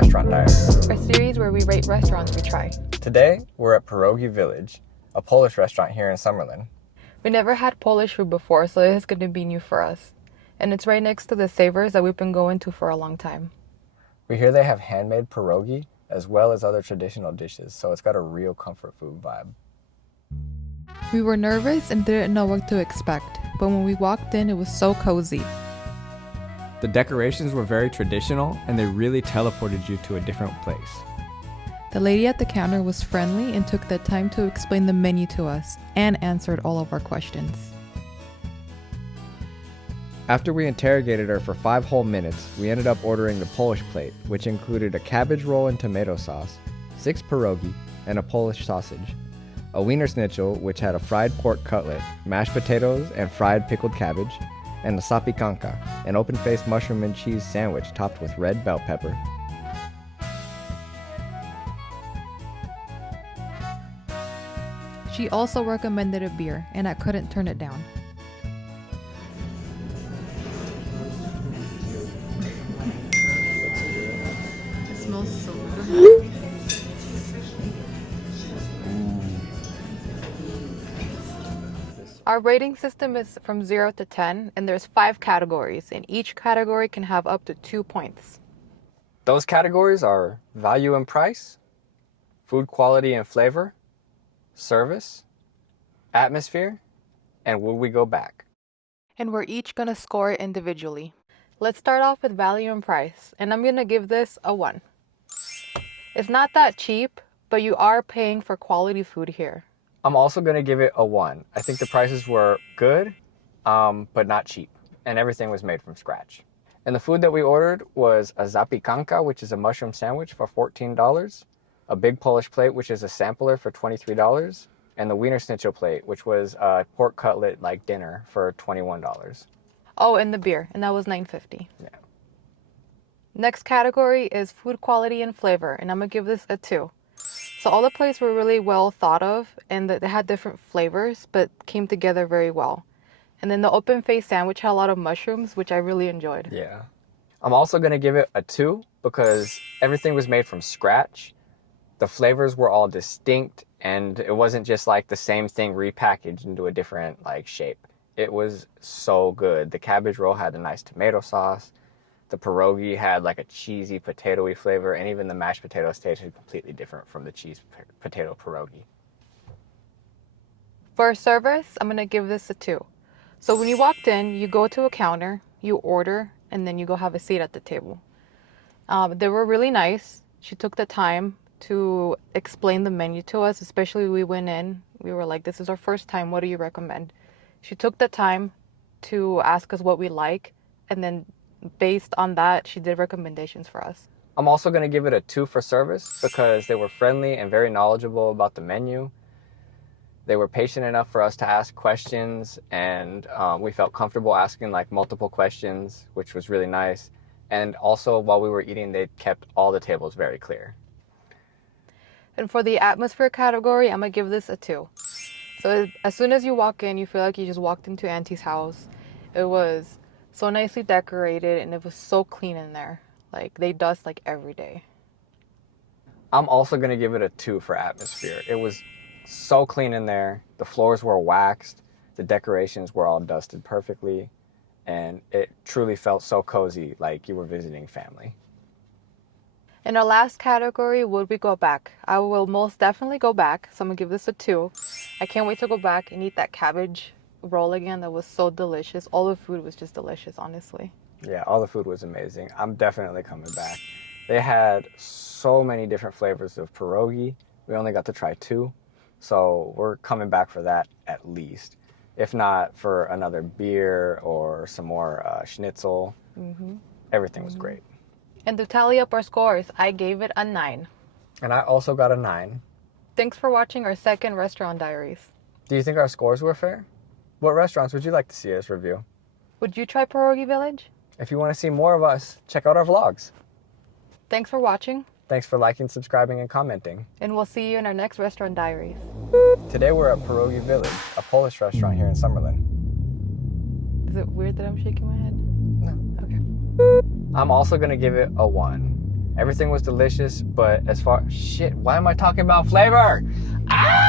Restaurant Diaries, a series where we rate restaurants we try. Today, we're at Pierogi Village, a Polish restaurant here in Summerlin. We never had Polish food before, so this is going to be new for us. And it's right next to the Savers that we've been going to for a long time. We hear they have handmade pierogi as well as other traditional dishes, so it's got a real comfort food vibe. We were nervous and didn't know what to expect, but when we walked in, it was so cozy. The decorations were very traditional and they really teleported you to a different place. The lady at the counter was friendly and took the time to explain the menu to us and answered all of our questions. After we interrogated her for 5 whole minutes, we ended up ordering the Polish plate, which included a cabbage roll and tomato sauce, 6 pierogi, and a Polish sausage, a wiener schnitzel, which had a fried pork cutlet, mashed potatoes, and fried pickled cabbage, and a zapiekanka, an open-faced mushroom and cheese sandwich topped with red bell pepper. She also recommended a beer, and I couldn't turn it down. It smells so good. Our rating system is from 0 to 10, and there's 5 categories, and each category can have up to 2 points. Those categories are value and price, food quality and flavor, service, atmosphere, and would we go back? And we're each going to score it individually. Let's start off with value and price, and I'm going to give this a 1. It's not that cheap, but you are paying for quality food here. I'm also going to give it a 1. I think the prices were good, but not cheap, and everything was made from scratch. And the food that we ordered was a zapiekanka, which is a mushroom sandwich for $14, a big Polish plate, which is a sampler for $23, and the wiener schnitzel plate, which was a pork cutlet like dinner for $21. Oh, and the beer, and that was $9.50. Yeah. Next category is food quality and flavor, and I'm going to give this a 2. So all the plates were really well thought of, and they had different flavors, but came together very well. And then the open-faced sandwich had a lot of mushrooms, which I really enjoyed. Yeah. I'm also going to give it a 2 because everything was made from scratch. The flavors were all distinct, and it wasn't just like the same thing repackaged into a different shape. It was so good. The cabbage roll had a nice tomato sauce. The pierogi had a cheesy potatoy flavor, and even the mashed potatoes tasted completely different from the cheese potato pierogi. For service, I'm going to give this a 2. So when you walked in, you go to a counter, you order, and then you go have a seat at the table. They were really nice. She took the time to explain the menu to us, especially we went in. We were like, this is our first time. What do you recommend? She took the time to ask us what we like, and then based on that, she did recommendations for us. I'm also going to give it a 2 for service because they were friendly and very knowledgeable about the menu. They were patient enough for us to ask questions, and we felt comfortable asking multiple questions, which was really nice. And also, while we were eating, they kept all the tables very clear. And for the atmosphere category, I'm going to give this a 2. So as soon as you walk in, you feel like you just walked into Auntie's house. It was so nicely decorated, and it was so clean in there. They dust every day. I'm also going to give it a 2 for atmosphere. It was so clean in there. The floors were waxed. The decorations were all dusted perfectly. And it truly felt so cozy, like you were visiting family. In our last category, would we go back? I will most definitely go back, so I'm going to give this a 2. I can't wait to go back and eat that cabbage roll again. That was so delicious. All the food was just delicious, honestly. Yeah, all the food was amazing. I'm definitely coming back. They had so many different flavors of pierogi. We only got to try 2, so we're coming back for that at least. If not, for another beer or some more schnitzel. Everything was great. And to tally up our scores, I gave it a 9. And I also got a 9. Thanks for watching our second Restaurant Diaries. Do you think our scores were fair? What restaurants would you like to see us review? Would you try Pierogi Village? If you want to see more of us, check out our vlogs. Thanks for watching. Thanks for liking, subscribing, and commenting. And we'll see you in our next Restaurant Diaries. Today we're at Pierogi Village, a Polish restaurant here in Summerlin. Is it weird that I'm shaking my head? No. Okay. I'm also going to give it a 1. Everything was delicious, but as far... Shit, why am I talking about flavor? Ah!